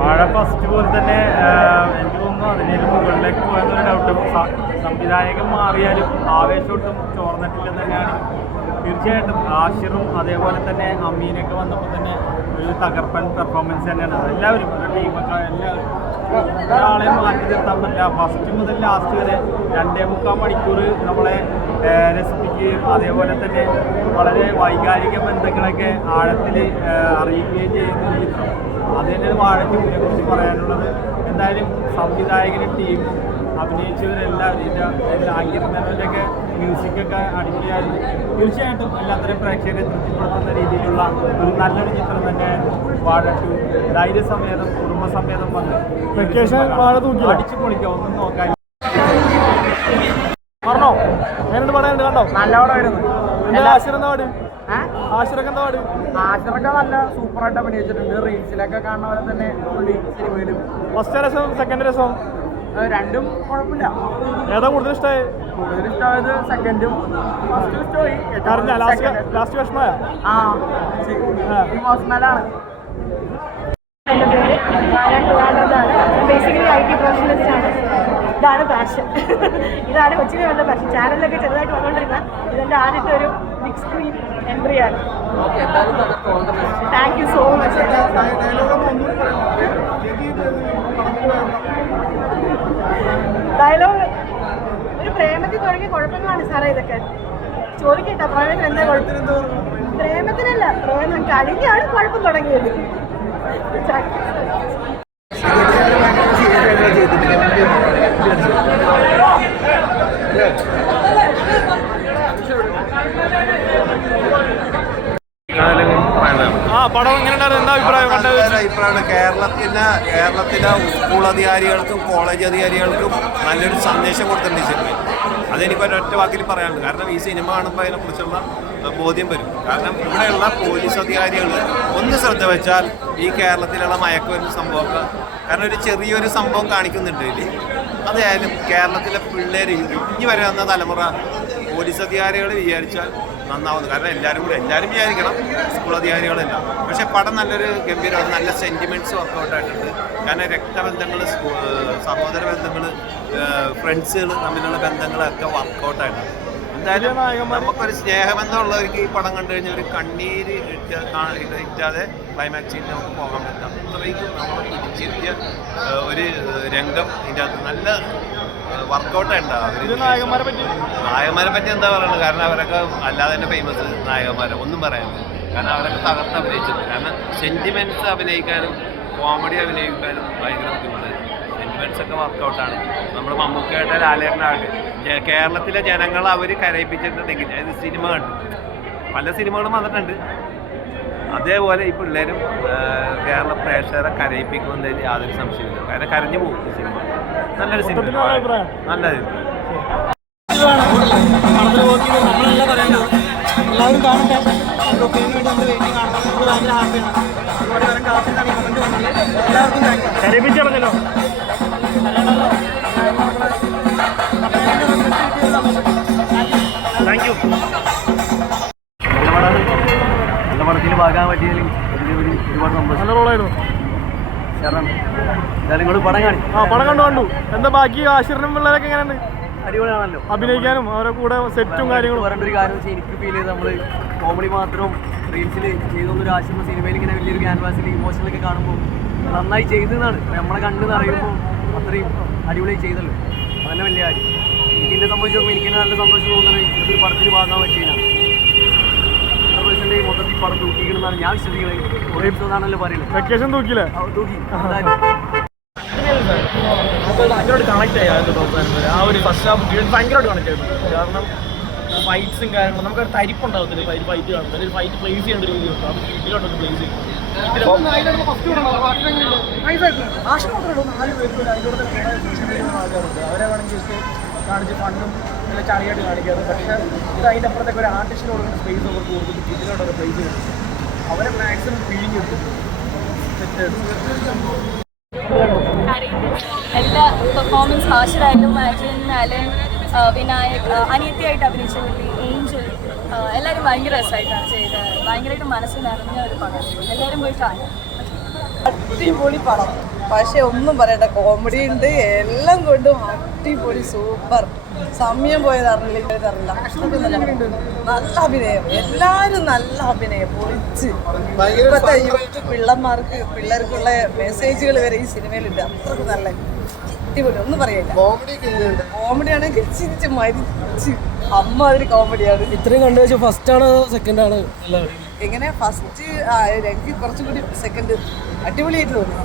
വാഴ ഫസ്റ്റ് പോലെ തന്നെ എനിക്ക് തോന്നുന്നു അതിനേക്ക് മുകളിലേക്ക് പോയെന്നൊരു ഡൗട്ട്. സംവിധായകൻ മാറിയാലും ആവേശമൊട്ടും ചോർന്നിട്ടില്ലെന്ന് തന്നെയാണ്. തീർച്ചയായിട്ടും ആഷിറും അതേപോലെ തന്നെ അമീനൊക്കെ വന്നപ്പോൾ തന്നെ ഒരു തകർപ്പൻ പെർഫോമൻസ് തന്നെയാണ്. എല്ലാവരും ടീമൊക്കെ എല്ലാവരും ഒരാളെയും മാറ്റി നിർത്താൻ പറ്റില്ല. ഫസ്റ്റ് മുതൽ ലാസ്റ്റ് വരെ 2.25 മണിക്കൂർ നമ്മളെ രസിപ്പിക്കുകയും അതേപോലെ തന്നെ വളരെ വൈകാരിക ബന്ധങ്ങളൊക്കെ ആഴത്തിൽ അറിയിക്കുകയും ചെയ്യുന്ന ഒരു ചിത്രം. അത് തന്നെയാണ് വാഴയ്ക്ക് കുറിച്ച് പറയാനുള്ളത്. എന്തായാലും സംവിധായകനും ടീമും അഭിനയിച്ചവരെല്ലാവരും ഇതിൻ്റെ ആംഗ്യമെന്നൊക്കെ മ്യൂസിക്കൊക്കെ അടിക്കുകയാലും തീർച്ചയായിട്ടും എല്ലാത്തരം പ്രേക്ഷകരെ തൃപ്തിപ്പെടുത്തുന്ന രീതിയിലുള്ള ഒരു നല്ലൊരു ചിത്രം തന്നെ വാഴ 2 ധൈര്യസമേതം കുടുംബസമേതം വന്ന് അടിച്ചു പൊളിക്കാം. ഒന്നും നോക്കാൻ പറഞ്ഞോ ഞാനൊരു പടം കണ്ടോ? നല്ല പടമായിരുന്നു. ആശിറൊക്കെ നല്ല സൂപ്പറായിട്ട് അഭിനയിച്ചിട്ടുണ്ട്. റീൽസിലൊക്കെ കാണുന്ന പോലെ തന്നെ പുള്ളി സിനിമയിലും. ഫസ്റ്റ് രസം സെക്കൻഡ് രസം രണ്ടും കുഴപ്പമില്ല. ഏതാ കൂടുതൽ ഇഷ്ടമായി? കൂടുതൽ ഇഷ്ടമായത് സെക്കൻഡും. ഫസ്റ്റ് ഇഷ്ടമായി. ലാസ്റ്റ് വിഷമമായ ഇമോഷണലാണ്. എൻ്റെ പേര് വാഴ. ബേസിക്കലി IT പ്രൊഫഷണലിസ്റ്റ് ആണ്. ഇതാണ് പാഷൻ. ഇതാണ് കൊച്ചിലെ വന്ന പാഷൻ. ചാനലിലൊക്കെ ചെറുതായിട്ട് വന്നുകൊണ്ടിരുന്ന ഇതെൻ്റെ ആദ്യത്തെ ഒരു ബിഗ് സ്ക്രീൻ എൻട്രിയാണ്. Thank you so much. Dialogue ഒരു പ്രേമത്തിൽ തുടങ്ങിയ കുഴപ്പങ്ങളാണ് സാറേ ഇതൊക്കെ. ചോദിക്കട്ടെ പ്രേമത്തിന് എന്താ കുഴപ്പം? പ്രേമത്തിനല്ല, പ്രേമം കഴിഞ്ഞാണ് കുഴപ്പം തുടങ്ങിയത്. പടം എങ്ങനെയുണ്ടായിരുന്നു? എന്താ അഭിപ്രായം? അഭിപ്രായമാണ് കേരളത്തിലെ സ്കൂൾ അധികാരികൾക്കും കോളേജ് അധികാരികൾക്കും നല്ലൊരു സന്ദേശം കൊടുത്തിട്ടുണ്ട് ഈ സിനിമ. അതെനിക്ക് ഒരൊറ്റ വാക്കിൽ പറയാനുള്ളൂ. കാരണം ഈ സിനിമ കാണുമ്പോൾ അതിനെക്കുറിച്ചുള്ള ബോധ്യം വരും. കാരണം ഇവിടെയുള്ള പോലീസ് അധികാരികൾ ഒന്ന് ശ്രദ്ധ വെച്ചാൽ ഈ കേരളത്തിലുള്ള മയക്കുമരുന്ന് സംഭവമൊക്കെ, കാരണം ഒരു ചെറിയൊരു സംഭവം കാണിക്കുന്നുണ്ട് ഇതിൽ. അതായാലും കേരളത്തിലെ പിള്ളേർ ഇനി വരാവുന്ന തലമുറ പോലീസ് അധികാരികൾ വിചാരിച്ചാൽ നന്നാവുന്നു. കാരണം എല്ലാവരും വിചാരിക്കണം, സ്കൂൾ അധികാരികളല്ല. പക്ഷെ പടം നല്ലൊരു ഗംഭീരമാണ്. നല്ല സെൻറ്റിമെൻറ്റ്സ് വർക്കൗട്ടായിട്ടുണ്ട്. കാരണം രക്തബന്ധങ്ങൾ, സഹോദര ബന്ധങ്ങൾ, ഫ്രണ്ട്സുകൾ തമ്മിലുള്ള ബന്ധങ്ങളൊക്കെ വർക്കൗട്ടായിട്ടുണ്ട്. എന്തായാലും നമുക്കൊരു സ്നേഹബന്ധമുള്ളവർക്ക് ഈ പടം കണ്ടു കഴിഞ്ഞാൽ ഒരു കണ്ണീര് ഇറ്റാതെ ക്ലൈമാക്സിൽ നമുക്ക് പോകാൻ പറ്റാം. അത്രയ്ക്കും നമ്മൾ തിരിച്ചെത്തിയ ഒരു രംഗം ഇതിൻ്റെ അകത്ത് നല്ല വർക്കൗട്ടായിട്ടുണ്ടാവും. നായകന്മാരെ പറ്റി എന്താ പറയുന്നത്? കാരണം അവരൊക്കെ അല്ലാതെ തന്നെ ഫേമസ് നായകന്മാരെ ഒന്നും പറയാനില്ല. കാരണം അവരൊക്കെ തകർത്ത് അഭിനയിച്ചത്. കാരണം സെൻറ്റിമെൻറ്റ്സ് അഭിനയിക്കാനും കോമഡി അഭിനയിക്കാനും ഭയങ്കര ബുദ്ധിമുട്ടായിരുന്നു. സെൻറ്റിമെൻറ്റ്സ് ഒക്കെ വർക്കൗട്ടാണ്. നമ്മൾ മമ്മൂക്കയുടെ ലാലേട്ടനാകട്ടെ കേരളത്തിലെ ജനങ്ങളെ അവർ കരയിപ്പിച്ചിട്ടുണ്ടെങ്കിൽ അത് സിനിമ കണ്ടു പല സിനിമകളും വന്നിട്ടുണ്ട്. അതേപോലെ ഈ പിള്ളേരും കേരള പ്രേക്ഷകരെ കരയിപ്പിക്കുന്നതിൽ യാതൊരു സംശയമില്ല. കാരണം കരഞ്ഞു പോകും ഈ സിനിമ. നല്ലൊരു സിനിമ, നല്ലത്. എല്ലാവരും കാണട്ടെ. വേണ്ടി നമ്മൾ വെയിറ്റിംഗ് ആണ്. നമ്മൾ ഭയങ്കര ഹാപ്പിയാണ്. ഒരുപാട് കാലം കാത്തിട്ടാണ് ഈ കമൻറ്റ് വന്നത്. എല്ലാവർക്കും കരയിപ്പിച്ചോ. Thank you. നല്ല പടത്തിൽ ഭാഗാൻ പറ്റിയതിൽ ഒരുപാട് സന്തോഷം. നല്ല റോളായിരുന്നു. എന്തായാലും നിങ്ങൾ പടം കാണി. പടം കണ്ടു. എന്താ ബാക്കി ആശീർവാദം പിള്ളേരൊക്കെ എങ്ങനെയുണ്ട്? അടിപൊളിയാണല്ലോ. അഭിനയിക്കാനും അവരുടെ കൂടെ സെറ്റും കാര്യങ്ങളും. പറയേണ്ട ഒരു കാര്യം വെച്ചാൽ എനിക്ക് ഫീൽ ചെയ്ത് നമ്മൾ കോമഡി മാത്രം റീൽസിൽ ചെയ്തൊന്നൊരു ആശുപത്രി സിനിമയിൽ ഇങ്ങനെ വലിയൊരു ക്യാൻവാസിൽ ഇമോഷനലൊക്കെ കാണുമ്പോൾ നന്നായി ചെയ്തതാണ്. നമ്മളെ കണ്ണെന്ന് അറിയുമ്പോൾ അത്രയും അടിപൊളിയായി ചെയ്തല്ലോ. അതന്നെ വലിയ കാര്യം. എനിക്കെന്നെ സംബന്ധിച്ച് നോക്കുമ്പോൾ എനിക്ക് നല്ല സന്തോഷം തോന്നുന്നത് ഇതൊരു പടത്തിൽ ഭാഗമാകാൻ പറ്റിയതാണ്. 100% മൊത്തത്തിൽ പടം തൂക്കിക്കണമെന്നാണ് ഞാൻ വിശ്വസിക്കുന്നത്. എന്നാണല്ലോ പറയുന്നത്. വെക്കേഷൻ തൂക്കിയില്ലേ? തൂക്കി. ഭയങ്കരമായിട്ട് കണക്ട് ആയി ആ ഒരു ഫസ്റ്റ് ഹാഫ് ഭയങ്കരമായിട്ട് കണക്ട് ആയിരുന്നു. കാരണം ഫൈറ്റ്സും കാര്യങ്ങളും നമുക്കൊരു തരിപ്പുണ്ടാകത്തില്ല. ഫൈറ്റ് കാണുമ്പോൾ ഒരു ഫൈറ്റ് പ്ലേസ് ചെയ്യേണ്ട ഒരു രീതിയുണ്ട്. അത് വീട്ടിലോട്ടൊക്കെ പ്ലേസ് ചെയ്യും. അവരെ വേണമെങ്കിൽ കാണിച്ച് ഫണ്ടും നല്ല ചളിയായിട്ട് കാണിക്കാറ്. പക്ഷേ ഇത് അതിൻ്റെ അപ്പുറത്തേക്ക് ഒരു ആർട്ടിസ്റ്റിന് കൊടുക്കുന്ന സ്പേസ് അവർക്ക് കൊടുത്തിട്ട് ഇതിലോട്ടൊക്കെ പ്ലേസ് ചെയ്തിട്ട് അവരെ മാക്സിമം പിഴിഞ്ഞെടുത്തിട്ട് എല്ലാ പെർഫോമൻസ് ഹാഷിറായിട്ടും ആക്ച്വലിനായാലും വിനായക് അനിയത്തിയായിട്ട് അഭിനയിച്ച കുട്ടി ഏഞ്ചൽ എല്ലാവരും ഭയങ്കര രസമായിട്ടാണ് ചെയ്തത്. ഭയങ്കരമായിട്ട് മനസ്സിൽ നിറഞ്ഞ ഒരു പടം. എല്ലാവരും പോയി കാണാം. അടിപൊളി പടം. പക്ഷെ ഒന്നും പറയണ്ട, കോമഡി ഉണ്ട്, എല്ലാം കൊണ്ടും അടിപൊളി സൂപ്പർ. സമയം പോയത് അറിയില്ല. നല്ല അഭിനയം, എല്ലാവരും നല്ല അഭിനയം, പൊളിച്ച്. ഇപ്പോഴത്തെ യൂത്ത് പിള്ളേർക്കുള്ള മെസ്സേജുകൾ വരെ ഈ സിനിമയിലുണ്ട്. അത്രക്ക് നല്ല അടിപൊളി, ഒന്നും പറയില്ല. കോമഡി ആണെങ്കിൽ ചിരിച്ച് മരിച്ച് അമ്മ അതിന് കോമഡിയാണ്. ഇത്രയും കണ്ടു വെച്ചാൽ ഫസ്റ്റ് ആണ് സെക്കൻഡ് ആണ് എല്ലാവരും? എങ്ങനെ ഫസ്റ്റ് എനിക്ക് കുറച്ചും കൂടി സെക്കൻഡ് അടിപൊളിയായിട്ട് തോന്നി.